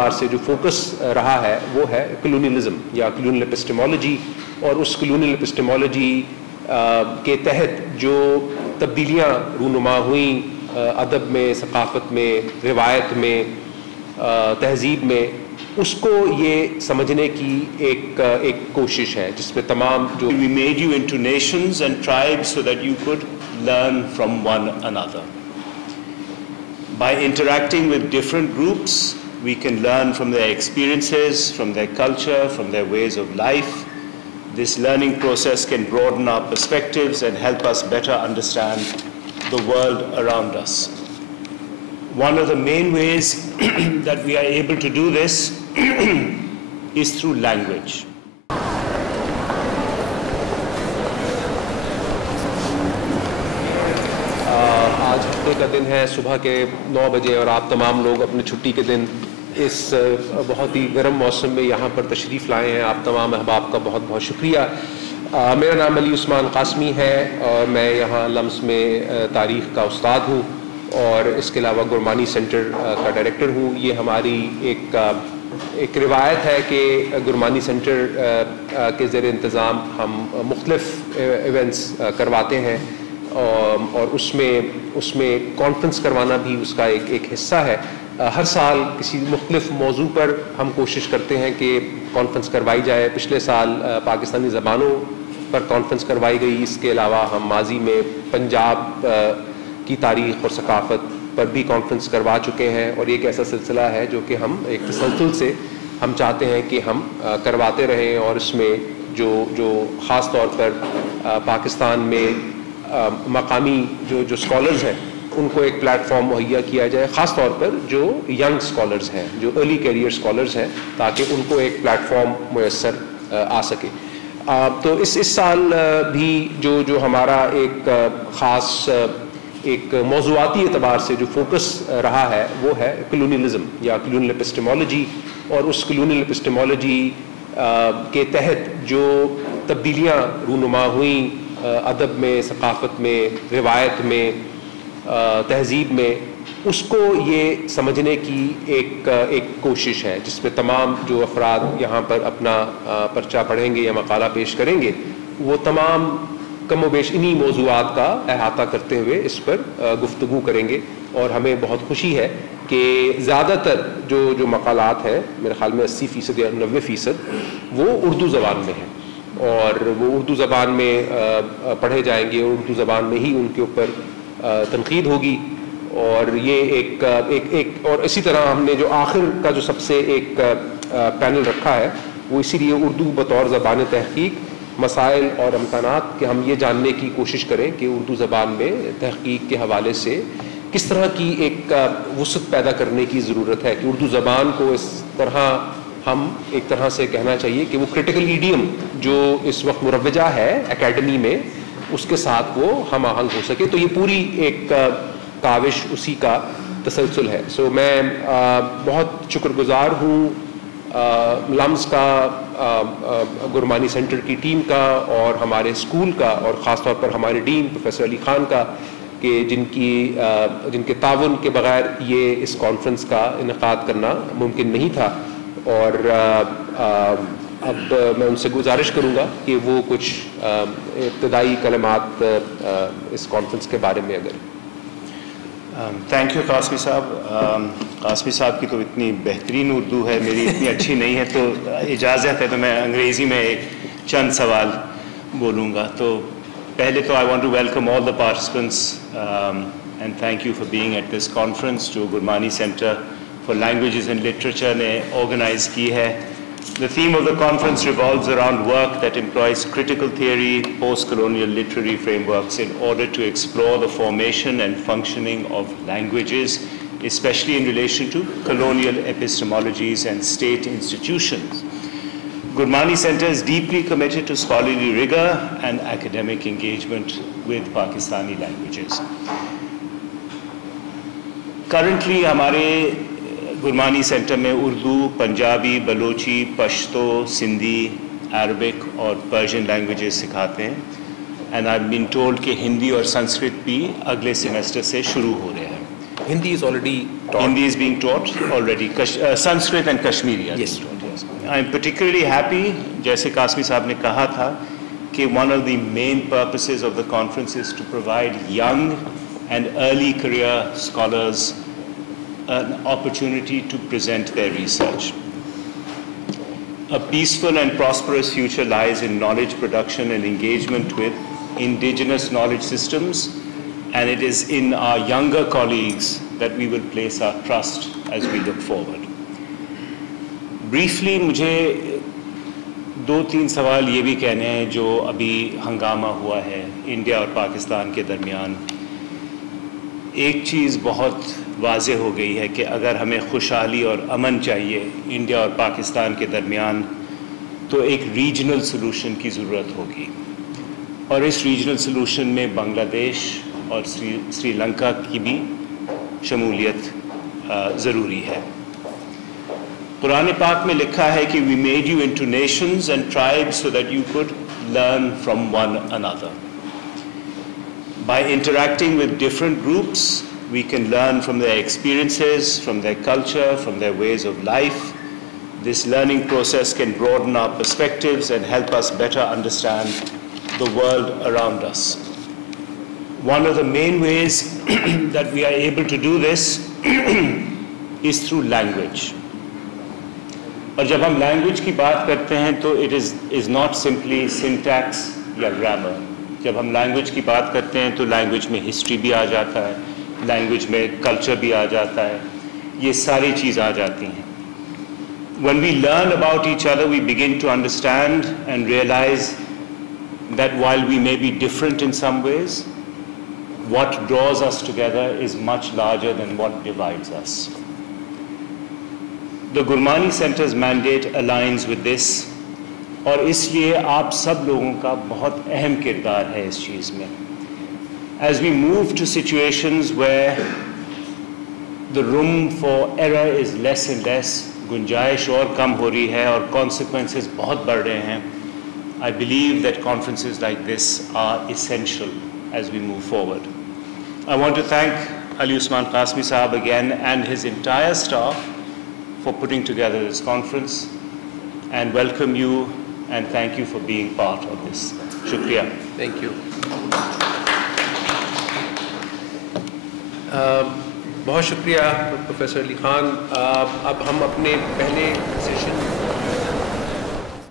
से जो फोकस रहा है वो है कलोनियलिज्म या कलोनियल एपिस्टेमोलॉजी, और उस कलोनियल एपिस्टेमोलॉजी के तहत जो तब्दीलियाँ रूनुमा हुई अदब में, सकाफ़त में, रिवायत में, तहज़ीब में, उसको ये समझने की एक कोशिश है जिसमें तमाम जो We made you into nations and tribes so that you could learn from one another. By interacting with different groups, we can learn from their experiences, from their culture, from their ways of life. This learning process can broaden our perspectives and help us better understand the world around us. One of the main ways that we are able to do this is through language. आज हफ्ते का दिन है, सुबह के 9 बजे, और आप तमाम लोग अपनी छुट्टी के दिन इस बहुत ही गर्म मौसम में यहाँ पर तशरीफ़ लाए हैं। आप तमाम अहबाब का बहुत बहुत शुक्रिया। मेरा नाम अली उस्मान कासमी है और मैं यहाँ लम्स में तारीख़ का उस्ताद हूँ और इसके अलावा गुरमानी सेंटर का डायरेक्टर हूँ। ये हमारी एक रिवायत है कि गुरमानी सेंटर के ज़ेर इंतज़ाम हम मुख्तलिफ़ इवेंट्स करवाते हैं और उसमें कॉन्फ्रेंस करवाना भी उसका एक हिस्सा है। हर साल किसी मुख्तलिफ़ मौजू पर हम कोशिश करते हैं कि कॉन्फ्रेंस करवाई जाए। पिछले साल पाकिस्तानी ज़बानों पर कॉन्फ्रेंस करवाई गई। इसके अलावा हम माजी में पंजाब की तारीख़ और सकाफ़त पर भी कॉन्फ्रेंस करवा चुके हैं, और एक ऐसा सिलसिला है जो कि हम एक तसलसल से हम चाहते हैं कि हम करवाते रहें, और इसमें जो ख़ास तौर पर पाकिस्तान में मकामी जो स्कॉलर्स हैं उनको एक प्लेटफॉर्म मुहैया किया जाए, ख़ास तौर पर जो यंग स्कॉलर्स हैं, जो अर्ली कैरियर स्कॉलर्स हैं, ताकि उनको एक प्लेटफॉर्म मुयस्सर आ सके। तो इस साल भी जो हमारा एक ख़ास एक मौज़ूआती एतबार से जो फोकस रहा है वो है कलोनियलिज्म या कलोनियल एपिस्टेमोलॉजी, और उस कलोनियल एपिस्टेमोलॉजी के तहत जो तब्दीलियाँ रूनुमा हुई अदब में, सकाफ़त में, रिवायत में, तहज़ीब में, उसको ये समझने की एक कोशिश है जिसमें तमाम जो अफराद यहाँ पर अपना पर्चा पढ़ेंगे या मकाला पेश करेंगे वो तमाम कम बेश इन्हीं मौज़ूआत का अहाता करते हुए इस पर गुफ्तगू करेंगे। और हमें बहुत खुशी है कि ज़्यादातर जो मकालात हैं, मेरे ख़्याल में 80% या 90% वो उर्दू ज़बान में हैं, और वो उर्दू ज़बान में पढ़े जाएंगे, उर्दू ज़बान में ही उनके ऊपर तनकीद होगी। और ये एक और इसी तरह हमने जो आखिर का जो सबसे एक पैनल रखा है वो इसीलिए उर्दू बतौर ज़बान तहक़ीक़, मसाइल और इम्कानात कि हम ये जानने की कोशिश करें कि उर्दू ज़बान में तहक़ीक़ के हवाले से किस तरह की एक वुसअत पैदा करने की ज़रूरत है, कि उर्दू ज़बान को इस तरह हम एक तरह से कहना चाहिए कि वो क्रिटिकल ईडियम जो इस वक्त मुरव्वजा है एकेडमी में, उसके साथ वो हम आहंग हो सके। तो ये पूरी एक काविश उसी का तसलसल है। सो मैं बहुत शुक्रगुजार हूँ लम्स का, गुरमानी सेंटर की टीम का और हमारे स्कूल का, और ख़ास तौर पर हमारे डीन प्रोफेसर अली ख़ान का, कि जिनके ताउन के बग़ैर ये इस कॉन्फ्रेंस का इनेकाद करना मुमकिन नहीं था। और अब मैं उनसे गुजारिश करूँगा कि वो कुछ इब्तदाई कलमात इस कॉन्फ्रेंस के बारे में अगर। थैंक यू कासमी साहब। कासमी साहब की तो इतनी बेहतरीन उर्दू है, मेरी इतनी अच्छी नहीं है, तो इजाज़त है तो मैं अंग्रेज़ी में एक चंद सवाल बोलूँगा। तो पहले तो I want to welcome all the participants and thank you for being at this conference जो Gurmani centre for languages and literature ने ऑर्गेनाइज की है। The theme of the conference revolves around work that employs critical theory, post-colonial literary frameworks in order to explore the formation and functioning of languages, especially in relation to colonial epistemologies and state institutions. Gurmani Center is deeply committed to scholarly rigor and academic engagement with Pakistani languages. Currently, हमारे Gurmani centre में Urdu, Punjabi, Balochi, Pashto, Sindhi, Arabic और Persian languages सिखाते हैं। And I have been told कि हिंदी और संस्कृत भी अगले semester से शुरू हो रहे हैं। Hindi is already taught. Hindi is being taught already. Sanskrit and Kashmiri are Yes. being taught. Yes. I'm particularly happy, जैसे कासमी साहब ने कहा था, कि one of the main purposes of the conference is to provide young and early career scholars an opportunity to present their research. A peaceful and prosperous future lies in knowledge production and engagement with indigenous knowledge systems, and it is in our younger colleagues that we will place our trust as we look forward. Briefly, मुझे 2-3 सवाल ये भी कहने हैं जो अभी हंगामा हुआ है इंडिया और पाकिस्तान के दरमियान। एक चीज़ बहुत वाज़ेह हो गई है कि अगर हमें खुशहाली और अमन चाहिए इंडिया और पाकिस्तान के दरमियान, तो एक रीजनल सलूशन की ज़रूरत होगी, और इस रीजनल सलूशन में बांग्लादेश और श्रीलंका की भी शमूलियत ज़रूरी है। कुरान पाक में लिखा है कि we made you into nations and tribes so that you could learn from one another. By interacting with different groups, we can learn from their experiences, from their culture, from their ways of life. This learning process can broaden our perspectives and help us better understand the world around us. One of the main ways that we are able to do this is through language. और जब हम language की बात करते हैं तो it is not simply syntax या grammar. जब हम language की बात करते हैं तो language में history भी आ जाता है, language में culture भी आ जाता है, ये सारी चीज़ आ जाती हैं. When we learn about each other, we begin to understand and realize that while we may be different in some ways, what draws us together is much larger than what divides us. The Gurmani Center's mandate aligns with this, और इसलिए आप सब लोगों का बहुत अहम किरदार है इस चीज़ में. As we move to situations where the room for error is less and less, गुंजाइश और कम हो रही है और consequences बहुत बढ़ रहे हैं, I believe that conferences like this are essential as we move forward. I want to thank Ali Usman Qasmi Sahab again and his entire staff for putting together this conference, and welcome you and thank you for being part of this. Shukriya. Thank you. बहुत शुक्रिया professor Ali Khan. अब हम अपने पहले session